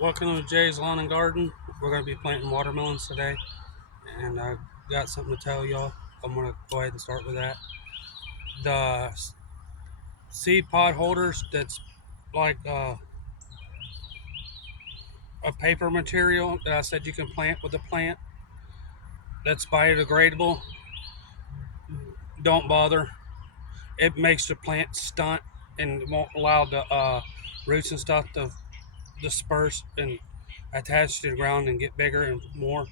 Welcome to Jay's Lawn and Garden. We're going to be planting watermelons today, and I got something to tell y'all. I'm going to go ahead and start with that. The seed pod holders, that's like a paper material that I said you can plant with the plant, that's biodegradable. Don't bother. It makes the plant stunt and won't allow the roots and stuff to disperse and attach to the ground and get bigger and more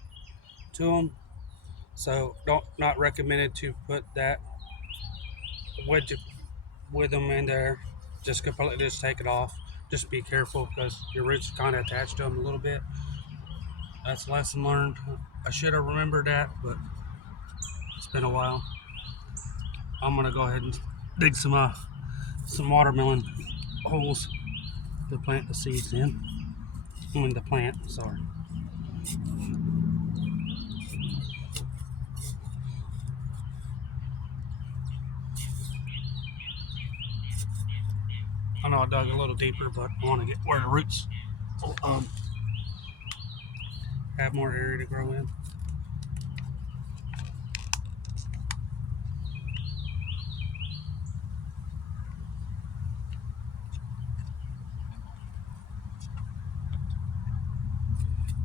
to them. So don't not recommended to put that with with them in there. Just completely just take it off. Just be careful because your roots kind of attached to them a little bit. That's a lesson learned. I should have remembered that, but it's been a while. I'm gonna go ahead and dig some watermelon holes to plant the seeds in. I mean the plant. Sorry. I know I dug a little deeper, but I want to get where the roots um, have more area to grow in.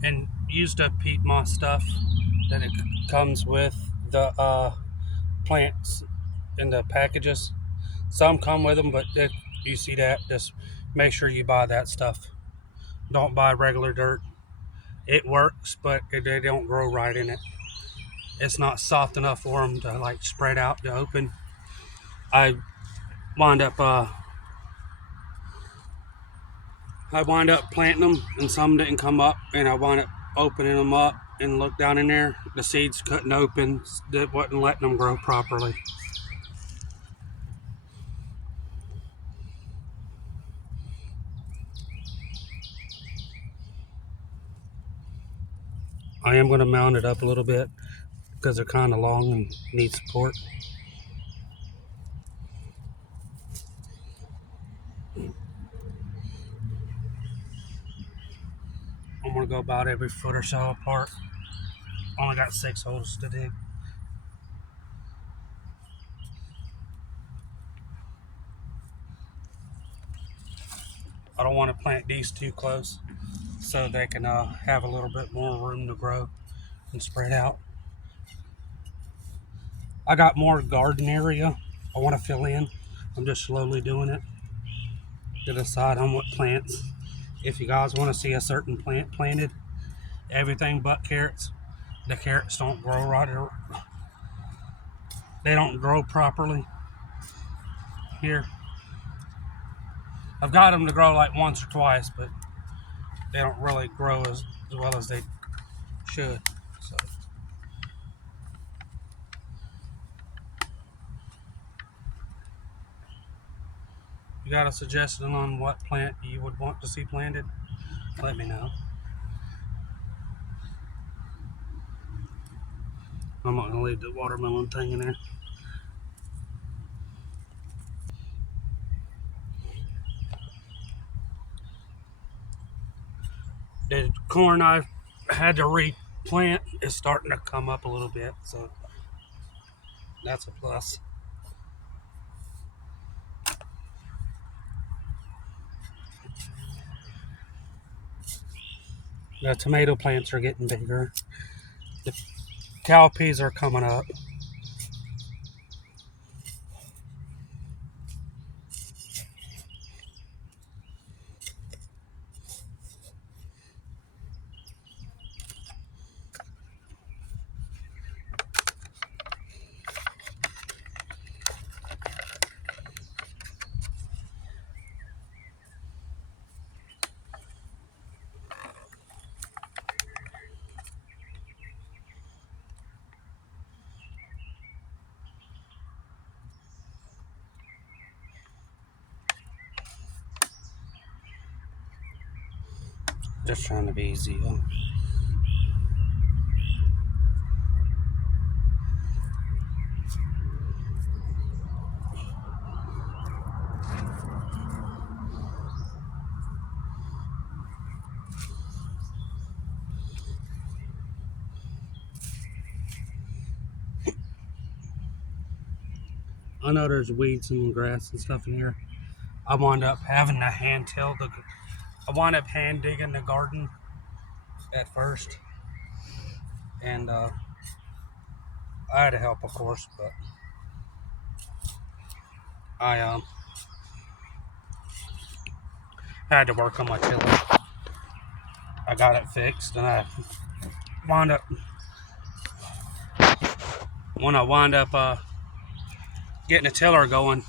And used up peat moss stuff that it comes with the plants in the packages. Some come with them, but if you see that, just make sure you buy that stuff. Don't buy regular dirt. It works, but they don't grow right in it. It's not soft enough for them to like spread out to open. I wind up planting them, and some didn't come up, and I wound up opening them up and looked down in there. The seeds couldn't open. That wasn't letting them grow properly. I am going to mount it up a little bit because they're kind of long and need support. I'm going to go about every foot or so apart. Only got 6 holes to dig. I don't want to plant these too close so they can have a little bit more room to grow and spread out. I got more garden area I want to fill in. I'm just slowly doing it to decide on what plants. If you guys want to see a certain plant planted, everything but carrots. The carrots don't grow right, or they don't grow properly here. I've got them to grow like once or twice, but they don't really grow as well as they should. So you got a suggestion on what plant you would want to see planted? Let me know. I'm not gonna leave the watermelon thing in there. The corn I had to replant is starting to come up a little bit, so that's a plus. The tomato plants are getting bigger. The cowpeas are coming up. Just trying to be easy. I know there's weeds and grass and stuff in here. I wound up having to I wound up hand digging the garden at first, and I had to help, of course, but I had to work on my tiller. I got it fixed, and I wound up when I wound up getting a tiller going,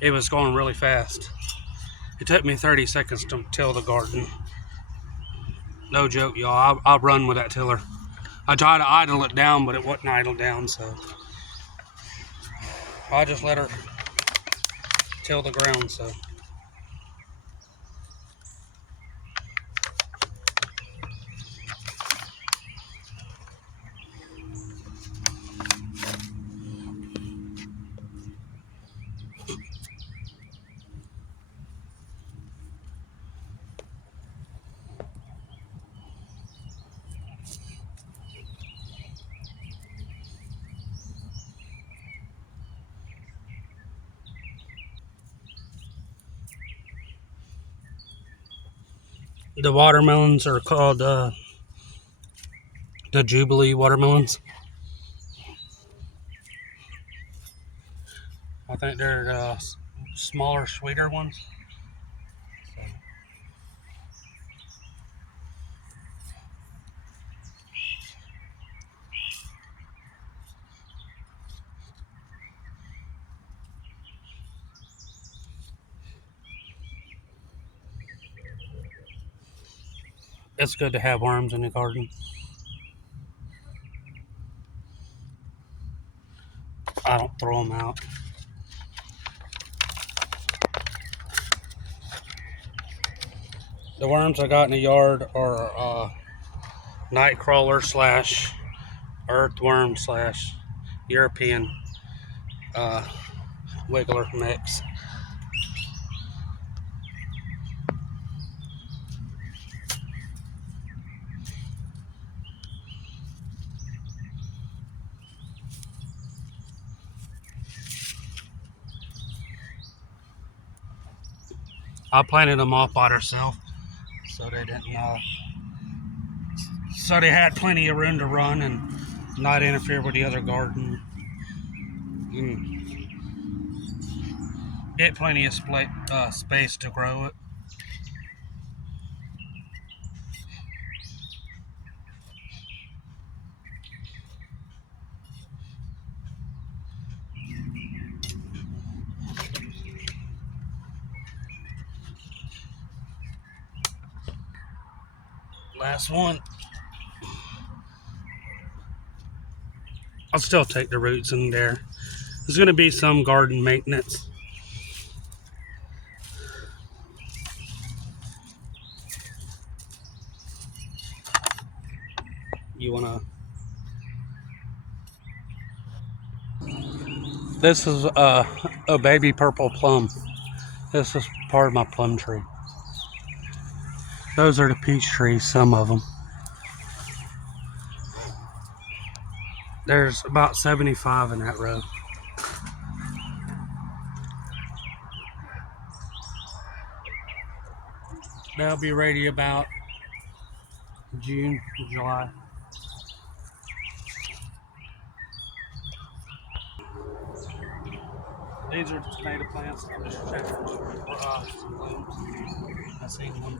it was going really fast. It took me 30 seconds to till the garden. No joke, y'all. I'll run with that tiller. I tried to idle it down, but it wouldn't idle down, so I just let her till the ground. So the watermelons are called the Jubilee watermelons. I think they're smaller, sweeter ones. It's good to have worms in the garden. I don't throw them out. The worms I got in the yard are nightcrawler slash earthworm slash European wiggler mix. I planted them off by themselves, so they didn't. So they had plenty of room to run and not interfere with the other garden. Get plenty of space to grow it. Last one. I'll still take the roots in there. There's going to be some garden maintenance. You want to... This is a baby purple plum. This is part of my plum tree. Those are the peach trees, some of them. There's about 75 in that row. They'll be ready about June, July. These are tomato plants. I'm just checking for some blooms. I seen one.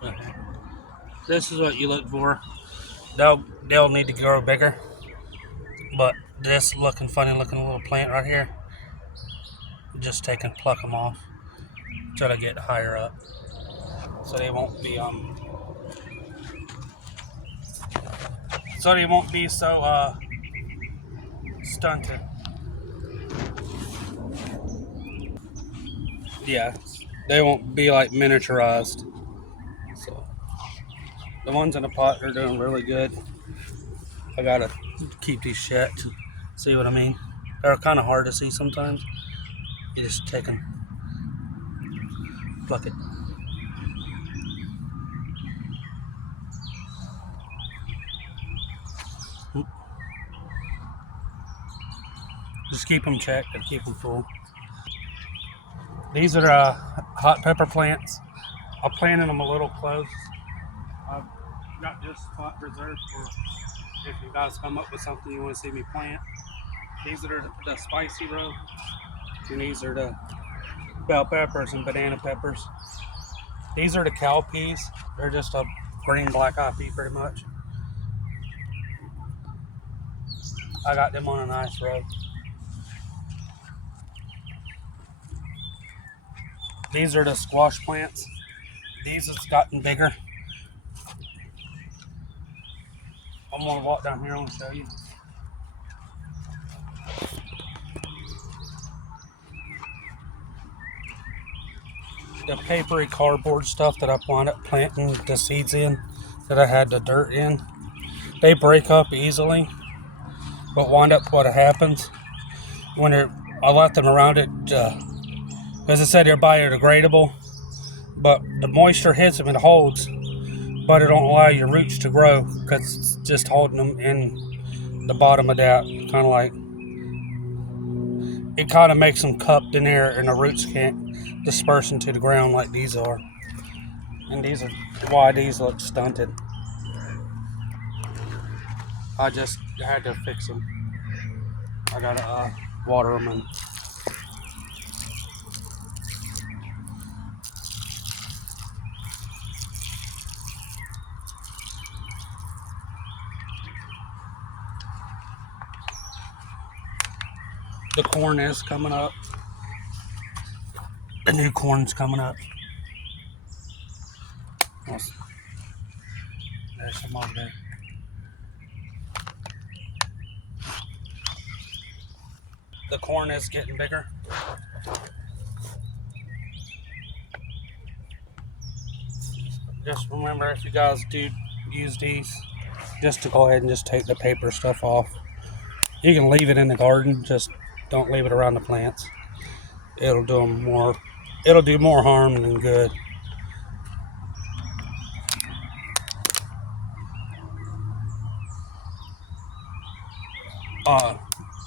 Okay. This is what you look for. They'll need to grow bigger. But this funny looking little plant right here, just pluck them off until they get higher up, so they won't be so stunted. Yeah, they won't be like miniaturized. So the ones in the pot are doing really good. I gotta keep these shut to see what I mean. They're kind of hard to see sometimes. You just pluck it. Just keep them checked and keep them full. These are hot pepper plants. I'm planting them a little close. I've got this spot reserved for if you guys come up with something you want to see me plant. These are the spicy row, and these are the bell peppers and banana peppers. These are the cow peas. They're just a green black eye pea pretty much. I got them on a nice row. These are the squash plants. These has gotten bigger. I'm gonna walk down here and show you. The papery cardboard stuff that I wound up planting the seeds in, that I had the dirt in, they break up easily. But wind up what happens when I let them around it, as I said, they're biodegradable, but the moisture hits them and holds, but it don't allow your roots to grow because it's just holding them in the bottom of that, kind of like, it kind of makes them cupped in there and the roots can't disperse into the ground like these are. And these are why these look stunted. I just had to fix them. I gotta water them and the corn is coming up. The new corn's coming up. There's some over there. The corn is getting bigger. Just remember, if you guys do use these, just to go ahead and just take the paper stuff off. You can leave it in the garden, just don't leave it around the plants. It'll do more harm than good.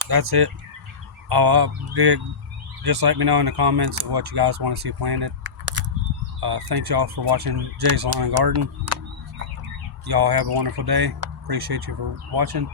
That's it. Just let me know in the comments what you guys want to see planted. Thank y'all for watching Jay's Lawn and Garden. Y'all have a wonderful day. Appreciate you for watching.